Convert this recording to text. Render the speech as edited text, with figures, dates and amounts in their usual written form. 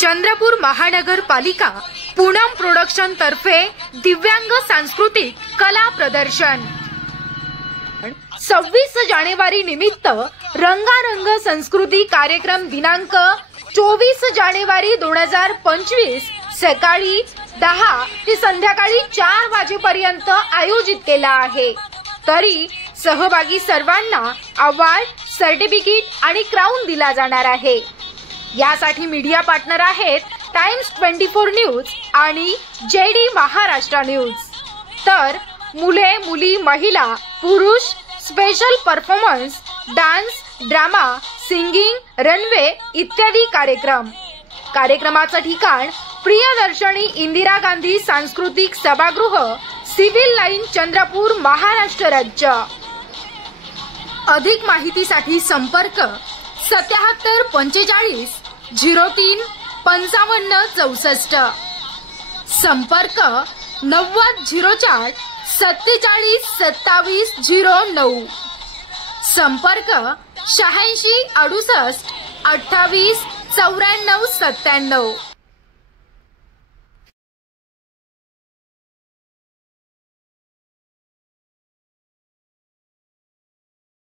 चंद्रपूर महानगरपालिका पूनम प्रोडक्शन तर्फे दिव्यांग सांस्कृतिक कला प्रदर्शन 26 जानेवारी निमित्त रंगारंग संस्कृती कार्यक्रम दिनांक 24 जानेवारी 2025 सकाळी 10 ते संध्याकाळी 4 वाजेपर्यंत आयोजित केला आहे। तरी सहभागी सर्वांना अवॉर्ड, सर्टिफिकेट आणि क्राउन दिला जाणार आहे। यासाठी मीडिया पार्टनर आहेत टाइम्स 24 न्यूज आणि जेडी महाराष्ट्र न्यूज। तर मुले, मुली, महिला, पुरुष, special performance, dance, drama, singing, runway इत्यादी कार्यक्रमाचं ठिकाण प्रियदर्शनी इंदिरा गांधी सांस्कृतिक सभागृह, सिव्हिल लाईन, चंद्रपूर, महाराष्ट्र राज्य। अधिक माहितीसाठी संपर्क 77 45 03 55 64, संपर्क 90 04 47 27 09, संपर्क 86 68 28 94 97।